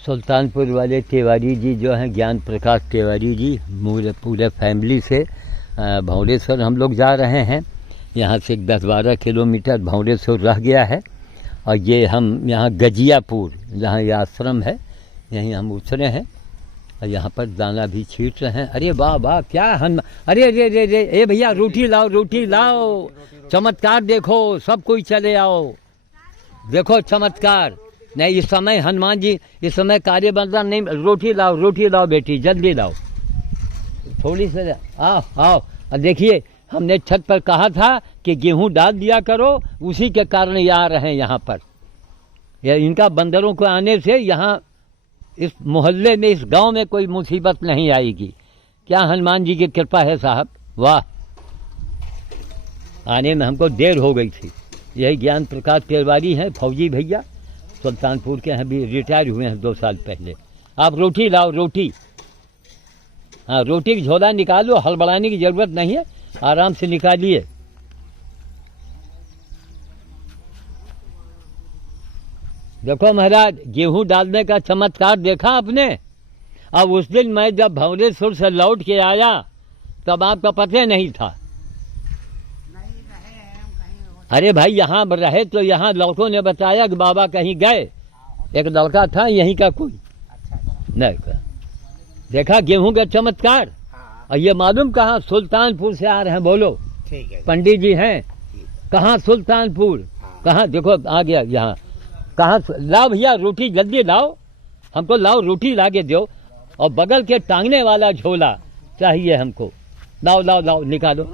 सुल्तानपुर वाले तिवारी जी जो हैं, ज्ञान प्रकाश तिवारी जी, पूरे फैमिली से भौरेश्वर हम लोग जा रहे हैं। यहाँ से 10-12 किलोमीटर भौरेश्वर रह गया है और ये हम यहाँ गजियापुर, जहाँ ये आश्रम है, यहीं हम उतरे हैं और यहाँ पर दाना भी छींट रहे हैं। अरे वाह वाह, क्या हम, अरे अरे अरे अरे, ए भैया रोटी लाओ, रोटी लाओ, चमत्कार देखो, सब कोई चले आओ, देखो चमत्कार। नहीं, इस समय हनुमान जी, इस समय कार्य बंदा नहीं, रोटी लाओ बेटी, जल्दी लाओ, थोड़ी सी आओ आओ। और देखिए, हमने छत पर कहा था कि गेहूं डाल दिया करो, उसी के कारण ये आ रहे हैं यहाँ पर। इनका बंदरों को आने से यहाँ इस मोहल्ले में, इस गांव में कोई मुसीबत नहीं आएगी। क्या हनुमान जी की कृपा है साहब, वाह। आने में हमको देर हो गई थी। यही ज्ञान प्रकाश तिवारी हैं, फौजी भैया, सुल्तानपुर के हैं, अभी रिटायर हुए हैं 2 साल पहले। आप रोटी लाओ, रोटी, हाँ, रोटी की झोला निकालो, हड़बड़ाने की ज़रूरत नहीं है, आराम से निकालिए। देखो महाराज, गेहूं डालने का चमत्कार देखा आपने। अब उस दिन मैं जब भंवरेश्वर से लौट के आया तब आपका पता नहीं था। अरे भाई, यहाँ रहे तो यहाँ लड़कों ने बताया कि बाबा कहीं गए। एक लड़का था यहीं का कोई, नहीं देखा गेहूं का चमत्कार। और ये मालूम कहाँ, सुल्तानपुर से आ रहे हैं, बोलो। ठीक है, पंडित जी हैं कहाँ, सुल्तानपुर कहाँ, देखो आ गया यहाँ, कहाँ। लाओ भैया रोटी, जल्दी लाओ, हमको लाओ, रोटी ला के दो। और बगल के टांगने वाला झोला चाहिए हमको, लाओ लाओ लाओ, निकालो,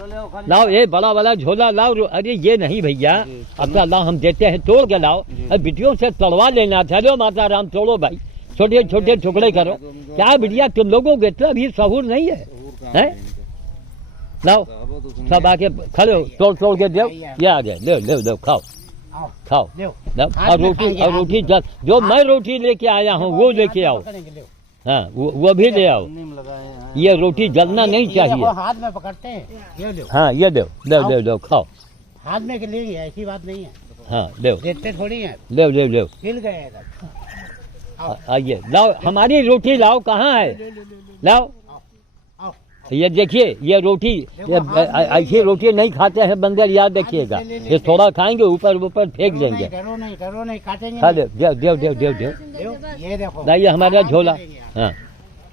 लाओ, ये बड़ा वाला झोला लाओ। अरे ये नहीं भैया, अपना लाओ, हम देते हैं, तोड़ के लाओ। बिटियों से तोड़वा लेना था। लो माता राम, तोड़ो भाई, छोटे छोटे टुकड़े करो। क्या बिटिया, तुम लोगों को इतना भी सहूर नहीं है, हैं? लाओ, सब आके खड़े हो, तोड़ के दो। ये आ गए, ले खाओ खाओ। और रोटी जो मैं रोटी लेके आया हूँ वो लेके आओ। हाँ, वो भी ले आओ। ये रोटी जलना नहीं चाहिए। हाथ में पकड़ते हैं, ये लो। हाँ, ये दो खाओ। हाथ में के लिए ऐसी बात नहीं है। हाँ, ले देते थोड़ी है। ले हिल गए। आइए, लाओ, हमारी रोटी लाओ, कहाँ है, लाओ। ये देखिए, ये रोटी, ऐसी रोटी नहीं खाते हैं बंदर, याद रखिएगा। ये थोड़ा खाएंगे, ऊपर फेंक देंगे। डरो नहीं, काटेंगे। हाँ, दे ये देखो, ये हमारा झोला। हाँ,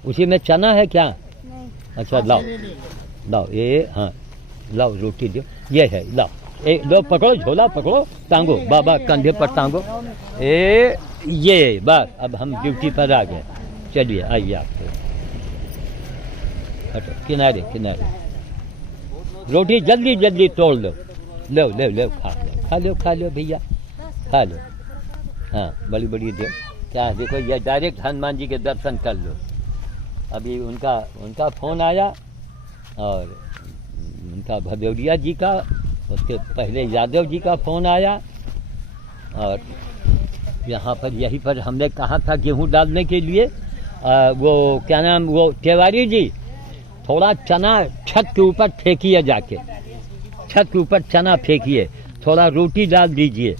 उसी में चना है क्या? अच्छा, लाओ ये, हाँ लाओ, रोटी दो, ये है, लाओ, लो, पकड़ो झोला, पकड़ो, टांगो, बाबा कंधे पर टांगो। ये बस, अब हम ड्यूटी पर आ गए। चलिए, आइए आप किनारे, रोटी जल्दी तोड़ लो, ले खा लो भैया, खा लो। हाँ, बड़ी दो। क्या देखो, ये डायरेक्ट हनुमान जी के दर्शन कर लो। अभी उनका फोन आया, और उनका भदौरिया जी का, उसके पहले यादव जी का फोन आया। और यहाँ पर, यहीं पर हमने कहा था गेहूं डालने के लिए। वो क्या नाम, वो तिवारी जी, थोड़ा चना छत के ऊपर फेंकिए, जाके छत के ऊपर चना फेंकिए, थोड़ा रोटी डाल दीजिए।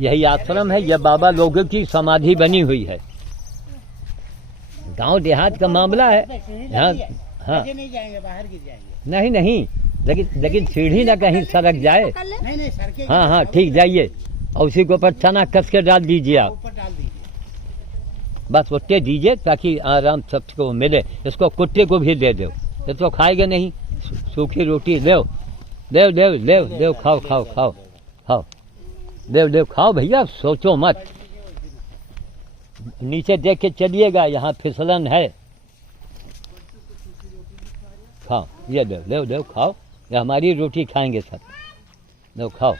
यही आश्रम है, यह बाबा लोगों की समाधि बनी हुई है। गांव देहात का मामला है। हाँ, नहीं जाएंगे, बाहर गिर जाएंगे। नहीं, लेकिन सीढ़ी ना कहीं सरक जाए। नहीं, हाँ, ठीक, जाइए, और उसी के ऊपर चना कस के डाल दीजिए आप। ऊपर डाल दीजिए, बस उतने दीजिए ताकि आराम सबको मिले। इसको कुत्ते को भी दे दो, ये तो खाएगा नहीं। सूखी रोटी ले, खाओ, ले खाओ भैया, सोचो मत। नीचे देख के चलिएगा, यहाँ फिसलन है। खाओ, ये ले खाओ, ये हमारी रोटी खाएंगे सब। लो खाओ।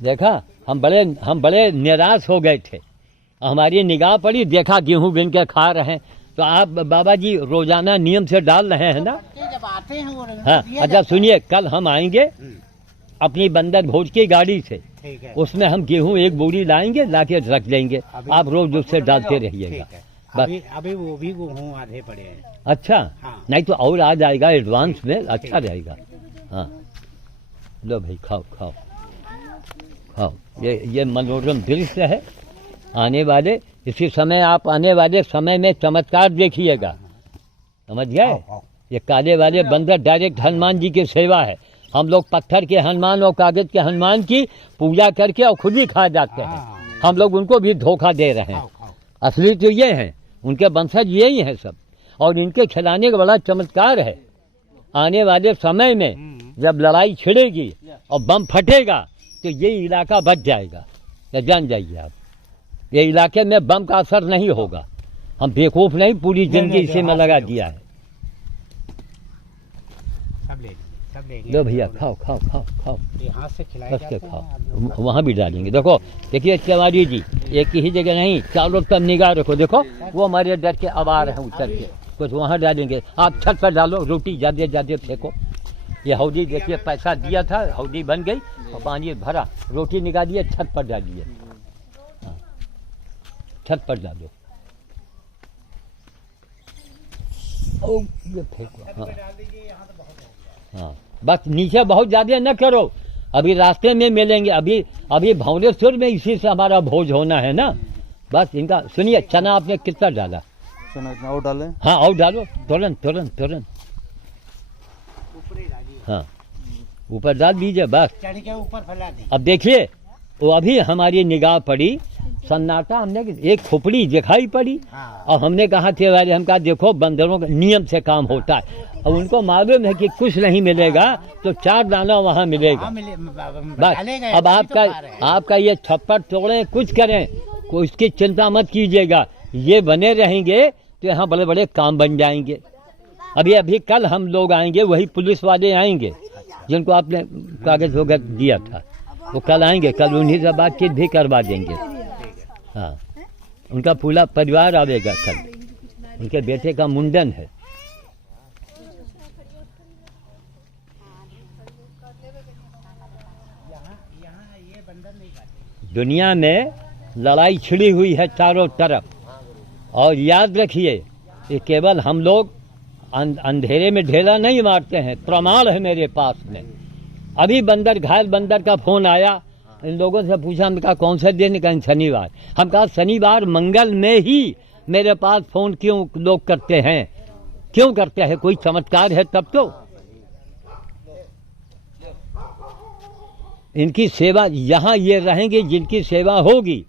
देखा, हम बड़े निराश हो गए थे। हमारी निगाह पड़ी, देखा गेहूं बिन के खा रहे हैं। तो आप बाबा जी रोजाना नियम से डाल रहे हैं ना? जब आते हैं वो। हाँ, अच्छा सुनिए, कल हम आएंगे अपनी बंदर भोज की गाड़ी से, उसमें हम गेहूं 1 बोरी लाएंगे, लाके रख देंगे। आप रोज उससे डालते रहिएगा। अभी वो भी गेहूं आधे पड़े हैं। अच्छा, हाँ। नहीं तो और आ जाएगा एडवांस में, अच्छा रहेगा। हाँ, लो भाई, खाओ। ये मनोरम दृश्य है। आने वाले इसी समय आप आने वाले समय में चमत्कार देखिएगा, समझ गए। ये काले वाले बंदर डायरेक्ट हनुमान जी की सेवा है। हम लोग पत्थर के हनुमान और कागज के हनुमान की पूजा करके और खुद ही खा जाते हैं। हम लोग उनको भी धोखा दे रहे हैं। असली तो ये हैं, उनके वंशज यही हैं सब, और इनके खिलाने का बड़ा चमत्कार है। आने वाले समय में जब लड़ाई छिड़ेगी और बम फटेगा तो ये इलाका बच जाएगा, तो जान जाइए आप। ये इलाके में बम का असर नहीं होगा। हम बेवकूफ़ नहीं, पूरी जिंदगी इसी में लगा दिया है। सब ले लेंगे। लो भैया, खाओ खाओ खाओ खाओ, ये हाथ से खिलाए कस के जाते हैं, खाओ। आदमी। वहाँ भी डालेंगे। देखो देखिए तिवारी जी, एक ही जगह नहीं, चारों तरफ निगाह रखो। देखो वो हमारे डर के अब आ रहे हैं उतर के, कुछ वहाँ डालेंगे। आप छत पर डालो, रोटी ज़्यादा ज़्यादा फेंको। ये हौदी देखिए, पैसा दिया था, हौदी बन गई और पानी भरा, रोटी निकालिए, छत पर डालिए। हाँ, छत पर डालो। ओ, ये फेंको। हाँ हाँ, बस नीचे बहुत ज़्यादा न करो, अभी रास्ते में मिलेंगे। अभी भंवरेश्वर में इसी से हमारा भोज होना है ना। बस इनका सुनिए, चना आपने कितना डाला? चना इतना और डालें? हाँ और डालो, तुरंत तुरंत तुरंत। ऊपर ही डालिए, हाँ ऊपर डाल दीजिए बस। चढ़ के ऊपर फैला दी। अब देखिए, वो अभी हमारी निगाह पड़ी, सन्नाटा, हमने एक खोपड़ी दिखाई पड़ी। हाँ। और हमने कहा थे वाले, हम कहा देखो बंदरों का नियम से काम होता है। और उनको मालूम है कि कुछ नहीं मिलेगा तो 4 दाना वहाँ मिलेगा। हाँ, बस अब आपका ये छप्पर तोड़ें, कुछ करें, कोई इसकी चिंता मत कीजिएगा। ये बने रहेंगे तो यहाँ बड़े बड़े काम बन जाएंगे। अभी कल हम लोग आएंगे, वही पुलिस वाले आएंगे जिनको आपने कागज वगैरह दिया था, वो कल आएंगे। कल उन्हीं से बातचीत भी करवा देंगे। हाँ, उनका पूरा परिवार आवेगा कल, उनके बेटे का मुंडन है। दुनिया में लड़ाई छिड़ी हुई है चारों तरफ, और याद रखिए ये केवल हम लोग अंधेरे में ढेला नहीं मारते हैं, प्रमाण है मेरे पास में। अभी घायल बंदर का फोन आया, इन लोगों से पूछा, हमने कहा कौन सा दिन? कहीं शनिवार। हम कहा शनिवार मंगल में ही मेरे पास फोन क्यों लोग करते हैं? क्यों करते हैं? कोई चमत्कार है तब तो। इनकी सेवा, यहाँ ये रहेंगे जिनकी सेवा होगी।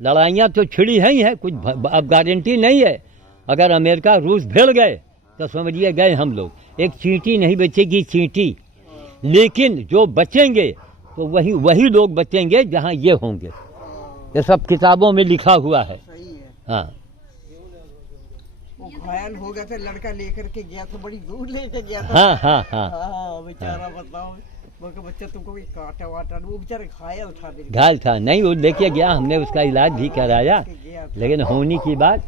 लड़ाइयाँ तो छिड़ी ही हैं, कुछ अब गारंटी नहीं है। अगर अमेरिका रूस भिड़ गए तो समझिए गए हम लोग। एक चींटी नहीं बचेगी, चींटी। लेकिन जो बचेंगे तो वही लोग बचेंगे जहाँ ये होंगे। ये सब किताबों में लिखा हुआ है। सही है। हाँ, वो घायल हो गया था, लड़का लेकर के गया था, बड़ी दूर लेकर गया था। हाँ हाँ हाँ, हाँ बेचारा, बताओ, बोले बच्चा तुमको भी काटा वाटा, वो बेचारा घायल था। घायल था नहीं, वो लेके गया, हमने उसका इलाज भी कराया। लेकिन होने की बात,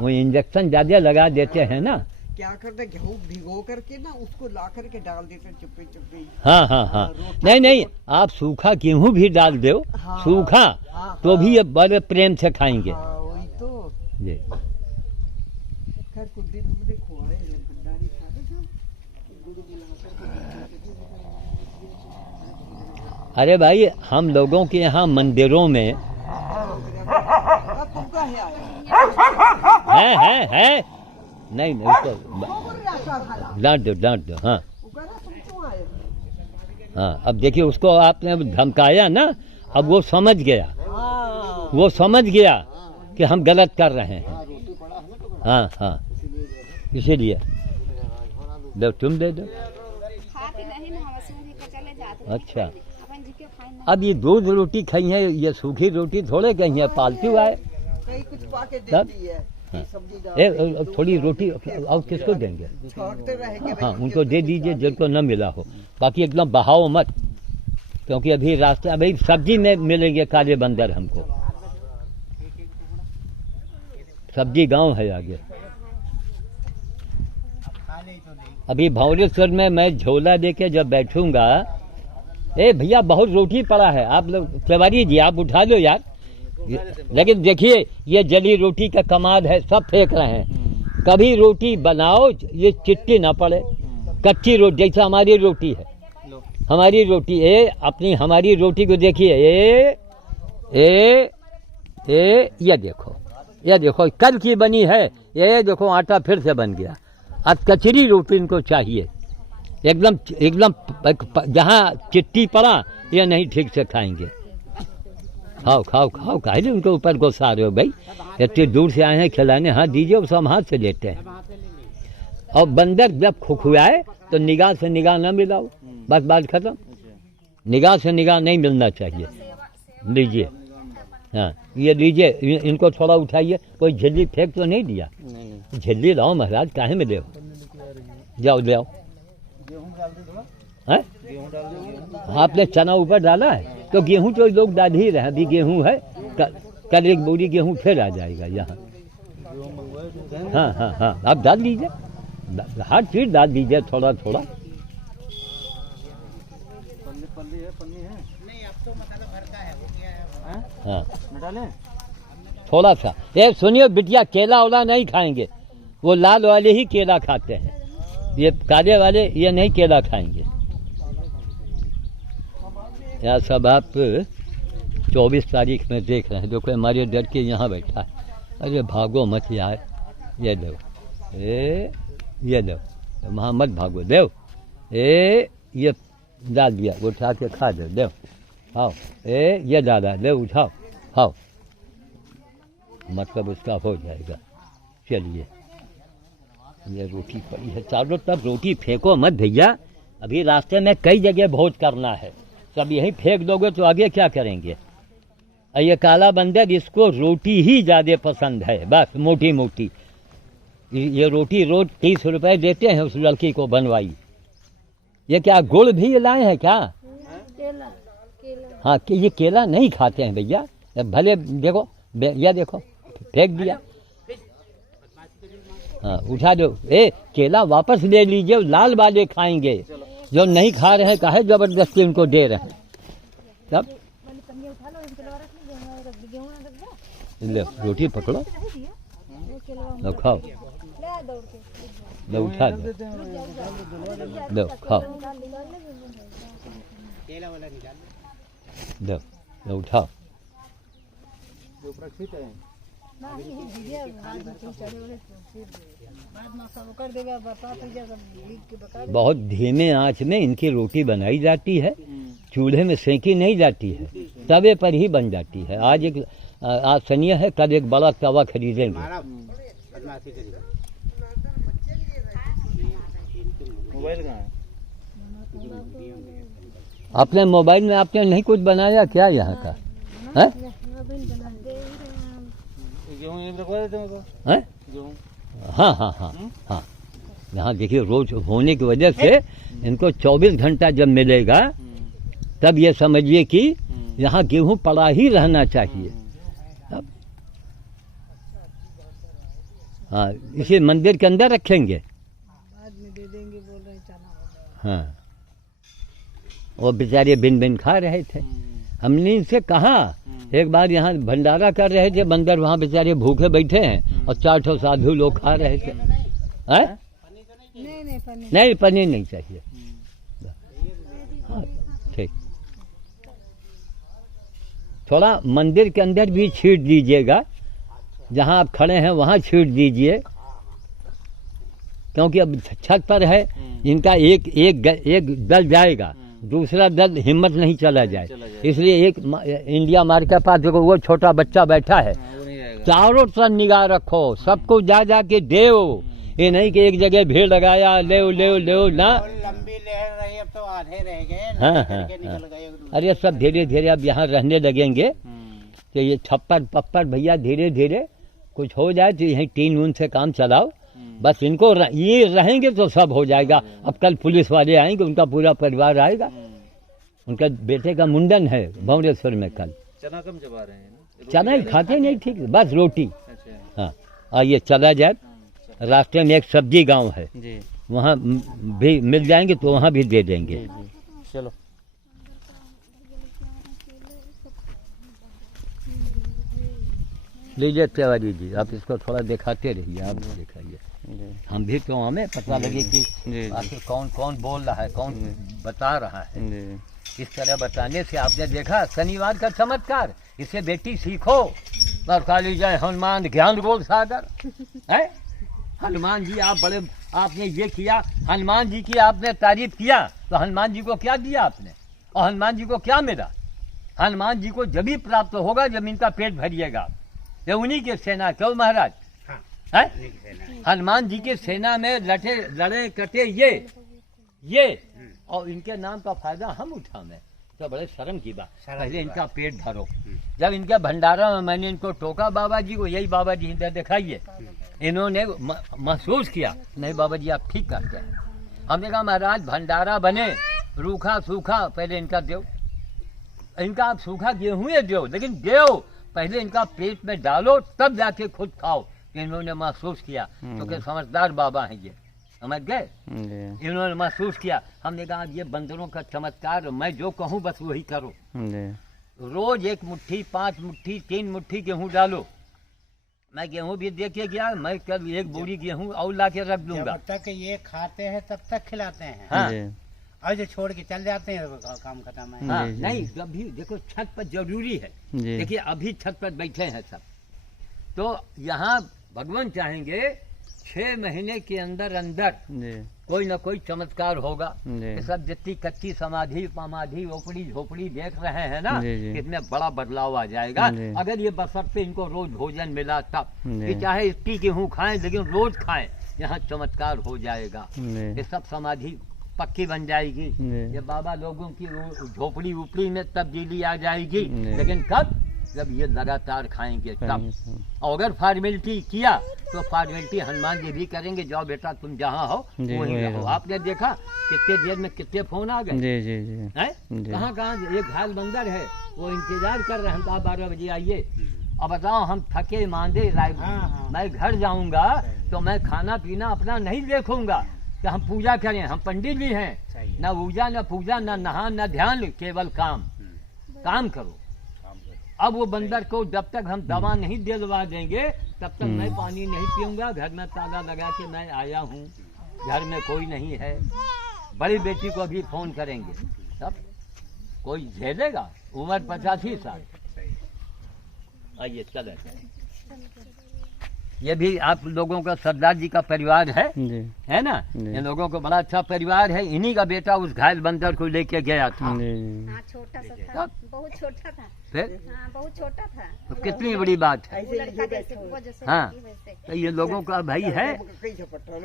वो इंजेक्शन ज़्यादा लगा देते हैं ना। क्या करते, गेहूँ भिगो करके ना उसको ला करके डाल देते चुप्पे चुप्पे। हाँ हाँ हाँ, नहीं, आप सूखा गेहूँ भी डाल दो, हाँ, सूखा, हाँ, तो भी ये बड़े प्रेम से खाएंगे। हाँ, वही तो। जी, खैर कुछ दिन हमने खुआए हैं, भंडारी खाते थे। अरे भाई, हम लोगों के यहाँ मंदिरों में तुमका है नहीं, उसको डांट दो। हाँ हाँ, अब देखिए उसको आपने धमकाया ना, अब वो समझ गया कि हम गलत कर रहे हैं। हाँ हाँ, इसीलिए दो, तुम दे दो। अच्छा, अब ये दूध रोटी खाई है, ये सूखी रोटी थोड़े कहीं है, पालतू आए। कहीं कुछ पाके देती है। हाँ। सब्जी डाल थोड़ी रोटी और किसको देंगे? छांटते रहेंगे। हाँ, उनको दे दीजिए जिनको न मिला हो। बाकी एकदम बहाओ मत, क्योंकि अभी रास्ते, अभी सब्जी में मिलेंगे काले बंदर हमको। सब्जी गांव है आगे। अभी भंवरेश्वर में मैं झोला लेके जब बैठूंगा, ए भैया बहुत रोटी पड़ा है, आप लोग तिवारी जी आप उठा लो यार। लेकिन देखिए ये जली रोटी का कमाल है, सब फेंक रहे हैं। कभी रोटी बनाओ ये चिट्टी ना पड़े, कच्ची रोटी, जैसा हमारी रोटी है, हमारी रोटी हमारी रोटी को देखिए, ये देखो कल की बनी है, ये देखो आटा फिर से बन गया। अब कचरी रोटी इनको चाहिए, एकदम एकदम जहाँ चिट्टी पड़ा ये नहीं ठीक से खाएंगे। खाओ खाओ खाओ, काहे उनके ऊपर गुस्सा रहे हो भाई, इतनी दूर से आए हैं खिलाने, हाँ दीजिए, वो सब हाथ से लेते हैं। और बंदर जब खुखुआए तो निगाह से निगाह न मिलाओ, बस बात खत्म। निगाह से निगाह नहीं मिलना चाहिए। लीजिए, हाँ ये लीजिए, इनको थोड़ा उठाइए। कोई झिल्ली फेंक तो नहीं दिया? झिल्ली लाओ महाराज, काहे में ले जाओ ले आओ। हैं? आपने चना ऊपर डाला है तो गेहूं तो लोग डाल ही रहे हैं, अभी गेहूं है, कल एक बोरी गेहूं फिर आ जाएगा यहाँ। हाँ हाँ हाँ, आप डाल दीजिए, हर चीज डाल दीजिए थोड़ा थोड़ा। हाँ थोड़ा सा। ये सुनिए बिटिया, केला वाला नहीं खाएंगे, वो लाल वाले ही केला खाते हैं, ये काले वाले ये नहीं केला खाएंगे। यह सब आप 24 तारीख में देख रहे हैं। देखो हमारे डर के यहाँ बैठा है, अरे भागो मत यार, ये दो, ये दो, वहाँ मत भागो, दो, ये डाल दिया, उठा के खा दो, दो खाओ, ये डाला, ले उठाओ खाओ, मतलब उसका हो जाएगा। चलिए, ये रोटी पड़ी है चारों तरफ, रोटी फेंको मत भैया, अभी रास्ते में कई जगह भोज करना है, सब यहीं फेंक दोगे तो आगे क्या करेंगे। ये काला बंदर, इसको रोटी ही ज़्यादा पसंद है, बस मोटी मोटी। ये रोटी रोज 30 रुपए देते हैं उस लड़की को बनवाई। ये क्या गुड़ भी लाए हैं क्या? केला। हाँ कि ये केला नहीं खाते हैं भैया, भले देखो, यह देखो फेंक दिया। हाँ उठा दो, केला वापस ले लीजिए, लाल वाले खाएंगे, जो नहीं खा रहे हैं काहे जबरदस्ती उनको दे रहे हैं। तब ले रोटी पकड़ो, लो खाओ, लो उठा दो, लो खाओ, दो, लो उठाओ। बहुत धीमे आंच में इनकी रोटी बनाई जाती है, चूल्हे में सेंकी नहीं जाती है, तवे पर ही बन जाती है। आज सनिया है, कल एक बड़ा तवा खरीदेंगे। अपने मोबाइल में आपने नहीं कुछ बनाया क्या यहाँ का? है? हाँ हाँ हाँ हाँ, यहाँ देखिए रोज होने की वजह से इनको 24 घंटा जब मिलेगा तब ये समझिए कि यहाँ गेहूं पड़ा ही रहना चाहिए। हाँ इसे मंदिर के अंदर रखेंगे, बाद में दे देंगे बोल रहे चना। हाँ वो बेचारे बिन बिन खा रहे थे, हमने इनसे कहा, एक बार यहाँ भंडारा कर रहे थे, बंदर वहाँ बेचारे भूखे बैठे हैं और 4 साधु लोग खा रहे थे। नहीं पनीर नहीं चाहिए। हाँ ठीक, थोड़ा मंदिर के अंदर भी छीट दीजिएगा, जहाँ आप खड़े हैं वहाँ छीट दीजिए, क्योंकि अब छत पर है, इनका एक दल जाएगा, दूसरा दल हिम्मत नहीं चला जाए, इसलिए एक इंडिया मार्ग के पास देखो वो छोटा बच्चा बैठा है, चारों तरफ निगाह रखो, सबको जा जा के देओ, ये नहीं कि एक जगह भीड़ लगाया ले ना। लंबी लहर रही, अब तो आधे रह गए। हाँ हाँ, अरे सब धीरे धीरे अब यहाँ रहने लगेंगे, तो ये छप्पर पप्पर भैया धीरे धीरे कुछ हो जाए तो यहीं टीन ऊन से काम चलाओ, बस इनको ये रहेंगे तो सब हो जाएगा। अब कल पुलिस वाले आएंगे, उनका पूरा परिवार आएगा, उनका बेटे का मुंडन है भंवरेश्वर में कल। चना कम चबा रहे हैं ना? चना ही खाते नहीं, ठीक बस रोटी। हाँ और ये चला जाए, रास्ते में एक सब्जी गांव है जी, वहाँ भी मिल जाएंगे तो वहाँ भी दे देंगे। चलो लीजिए तिवारी जी, आप इसको थोड़ा दिखाते रहिए, आप दिखाइए, हम भी तो हमें पता लगे कि आखिर कौन कौन बोल रहा है, कौन बता रहा है। इस तरह बताने से आपने देखा शनिवार का चमत्कार, इसे बेटी सीखो। और काली जय हनुमान ज्ञान गोल सागर है। हनुमान जी आप बड़े, आपने ये किया, हनुमान जी की आपने तारीफ किया, तो हनुमान जी को क्या दिया आपने, और हनुमान जी को क्या मिला? हनुमान जी को जब ही प्राप्त होगा जब इनका पेट भरिएगा। ये उन्हीं के सेना, क्यों महाराज हाँ, है? उन्हीं की सेना। हनुमान जी के सेना में लड़े कटे ये और इनके नाम का फायदा हम उठावे तो बड़े शर्म की बात। शर्म पहले की इनका पेट भरो। जब इनके भंडारा में मैंने इनको टोका बाबा जी को, यही बाबा जी इधर दिखाइए, इन्होंने महसूस किया नहीं बाबा जी आप ठीक करते हैं। हमने कहा महाराज भंडारा बने रूखा सूखा, पहले इनका दो, इनका आप सूखा गेहूं ही दो, लेकिन दो पहले इनका पेट में डालो तब जाके खुद खाओ। इन्होंने महसूस किया क्योंकि समझदार बाबा हैं ये, समझ गए। इन्होंने महसूस किया। हमने कहा ये बंदरों का चमत्कार, मैं जो कहूँ बस वही करो। रोज 1 मुट्ठी 5 मुट्ठी 3 मुट्ठी गेहूं डालो। मैं गेहूं भी दे के गया, मैं कल 1 बोरी गेहूं और ला के रख दूंगा। जब तक ये खाते हैं तब तक खिलाते हैं, हाँ और जो छोड़ के चल जाते हैं काम खत्म है। हाँ नहीं, अभी देखो छत पर जरूरी है। देखिए अभी छत पर बैठे हैं सब, तो यहाँ भगवान चाहेंगे 6 महीने के अंदर अंदर कोई ना कोई चमत्कार होगा। ये सब जितनी कच्ची समाधि पमाधि ओपड़ी झोपड़ी देख रहे हैं ना, इसमें बड़ा बदलाव आ जाएगा अगर ये बशर्ते इनको रोज भोजन मिला तब। कि चाहे इसकी गेहूँ खाएं लेकिन रोज खाएं, यहाँ चमत्कार हो जाएगा। ये सब समाधि पक्की बन जाएगी। ये बाबा लोगों की झोपड़ी उपड़ी में तब्दीली आ जाएगी, लेकिन कब? जब ये लगातार खाएंगे तब। और अगर फॉर्मेलिटी किया तो फॉर्मेलिटी हनुमान जी भी करेंगे, जाओ बेटा तुम जहाँ हो वहीं रहो। आपने देखा कितने देर में कितने फोन आ गए हैं, कहाँ कहाँ। एक घायल बंदर है वो इंतजार कर रहे हैं, कहा 12 बजे आइए। अब बताओ हम थके मांदे मैं घर जाऊंगा तो मैं खाना पीना अपना नहीं देखूंगा कि हम पूजा करें। हम पंडित जी हैं, न पूजा न पूजा न नहा न ध्यान, केवल काम करो। अब वो बंदर को जब तक हम दवा नहीं दिलवा देंगे तब तक मैं पानी नहीं पीऊंगा। घर में ताला लगा के मैं आया हूँ, घर में कोई नहीं है। बड़ी बेटी को भी फोन करेंगे, तब कोई झेलेगा। उम्र 85 साल। आइए चले। ये भी आप लोगों का सरदार जी का परिवार है ना। इन लोगों को बड़ा अच्छा परिवार है। इन्हीं का बेटा उस घायल बंदर को लेके गया था। हाँ, छोटा सा था, बहुत छोटा था। फिर हाँ, बहुत छोटा था। तो कितनी बड़ी बात है। वो लड़का जैसे जैसे हाँ, वैसे। तो ये लोगों का भाई है।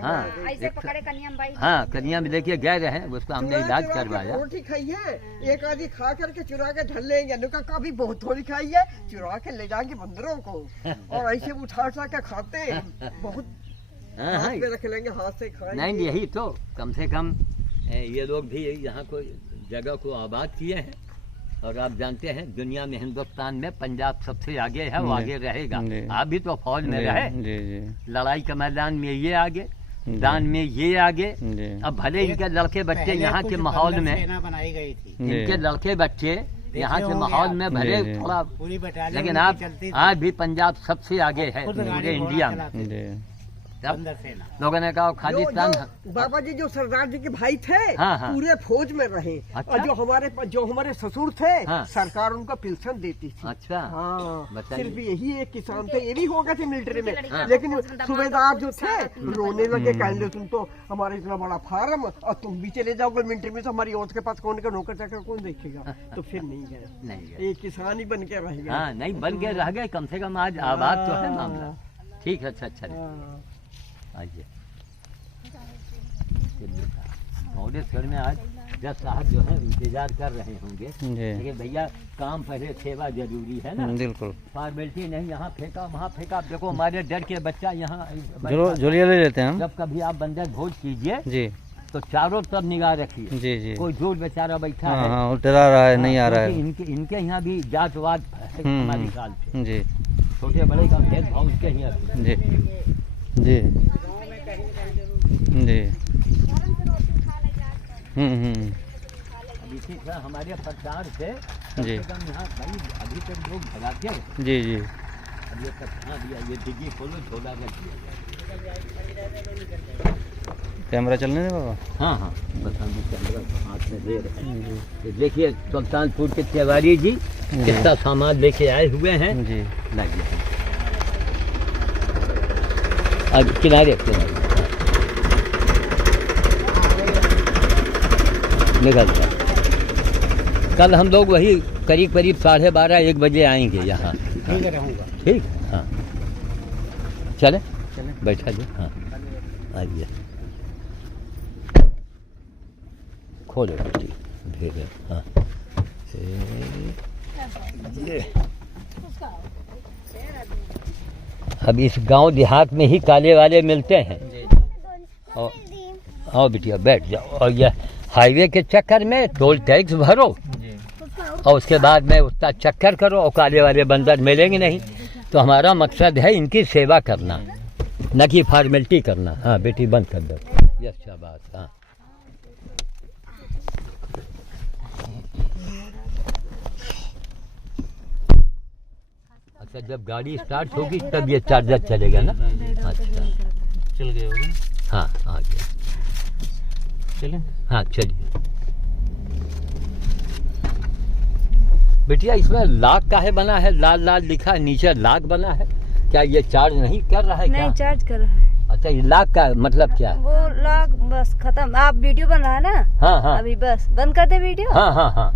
हाँ ऐसे पकड़े कन्या भाई। हाँ, कन्या में लेके गए रहे, उसको हमने इलाज करवाया। रोटी खाई है, एक आधी खा करके चुरा के ढल लेंगे। नुका कभी बहुत थोड़ी खाई है, चुरा के ले जाएंगे बंदरों को, और ऐसे उठा के खाते हैं। बहुत हाथ में रख लेंगे, हाथ से खाएंगे। नहीं यही तो, कम से कम ये लोग भी यहाँ को जगह को आबाद किए हैं। और आप जानते हैं दुनिया में हिंदुस्तान में पंजाब सबसे आगे है, वो आगे रहेगा। आप भी तो फौज में रहे, लड़ाई के मैदान में ये आगे, दान में ये आगे। अब भले इनके लड़के बच्चे यहाँ के माहौल में, सेना बनाई गई थी, इनके लड़के बच्चे यहाँ के माहौल में भले थोड़ा, पूरी बटालियन लेकिन आप आज भी पंजाब सबसे आगे है पूरे इंडिया में। बंदर सेना लोगों ने कहा खालिस्तान। बाबा जी जो सरदार जी के भाई थे, हाँ, हाँ। पूरे फौज में रहे। अच्छा? और जो हमारे ससुर थे, हाँ। सरकार उनको पेंशन देती थी। अच्छा हाँ, बताइए। सिर्फ यही एक किसान थे, ये भी हो गए थे मिलिट्री में। हाँ। लेकिन सूबेदार जो थे रोने लगे, कहने तुम तो हमारा इतना बड़ा फार्म और तुम भी चले जाओगे मिलिट्री में, तो हमारी औरत के पास कौन का नौकर चाकर कौन देखेगा। तो फिर नहीं गए, एक किसान ही बन के रह गए। हाँ नहीं, बन के रह गए, कम से कम आज आबाद तो है मामला। ठीक है, अच्छा आइए। छत्तीसगढ़ में आज जज साहब जो है इंतजार कर रहे होंगे, लेकिन भैया काम पहले सेवा जरूरी है ना। बिल्कुल, फॉर्मेलिटी नहीं यहाँ फेंका वहाँ फेंका। देखो हमारे डर के बच्चा यहाँ झोलिया ले लेते हैं हम। जब कभी आप बंदर भोज कीजिए जी, तो चारों तरफ निगाह रखिए। जी जी, कोई दूर बेचारा बैठा है, हाँ, डरा रहा है, नहीं आ रहा है। इनके यहाँ भी जातवाद हमारी काल से जी, छोटे बड़े का भेदभाव उसके यहाँ जी जी जी। अब इसी तरह हमारे प्रचार से जी यहाँ भाई अभी तक लोग भगाते हैं। जी जी। अब ये सब हाँ भैया ये डिग्गी खोलो, झोला रखिए। कैमरा चलने दे बाबा। हाँ हाँ बस हम कैमरा हाथ में ले रहे हैं। ये देखिए सुल्तानपुर के तिवारी जी कितना सामान लेके आए हुए हैं। जी लाइए अब किनारे निकलता। कल हम लोग वही करीब करीब 12:30-1 बजे आएंगे यहाँ। ठीक है, रहूँगा। ठीक हाँ चले बैठा जाए। हाँ आइए खोलो बेटी भेजे। हाँ ये अब इस गांव देहात में ही काले वाले मिलते हैं। और आओ बिटिया बैठ जाओ। और यह हाईवे के चक्कर में टोल टैक्स भरो और उसके बाद में उसका चक्कर करो और काले वाले बंदर मिलेंगे नहीं। तो हमारा मकसद है इनकी सेवा करना, न कि फॉर्मेलिटी करना। हाँ बेटी बंद कर दो। यस शाबाश। हाँ अच्छा जब गाड़ी स्टार्ट होगी तब ये चार्जर चलेगा ना। अच्छा चल गए होगे। हाँ आ गया। चलें। हाँ चलिए बिटिया। इसमें लाख काहे बना है? लाल लाल लिखा है, नीचे लाख बना है। क्या ये चार्ज नहीं कर रहा है? नहीं क्या चार्ज कर रहा है। अच्छा ये लाख का मतलब क्या है? वो लाख बस खत्म। आप वीडियो बन रहा है ना? हाँ हाँ अभी बस बंद कर दे वीडियो। हाँ हाँ हाँ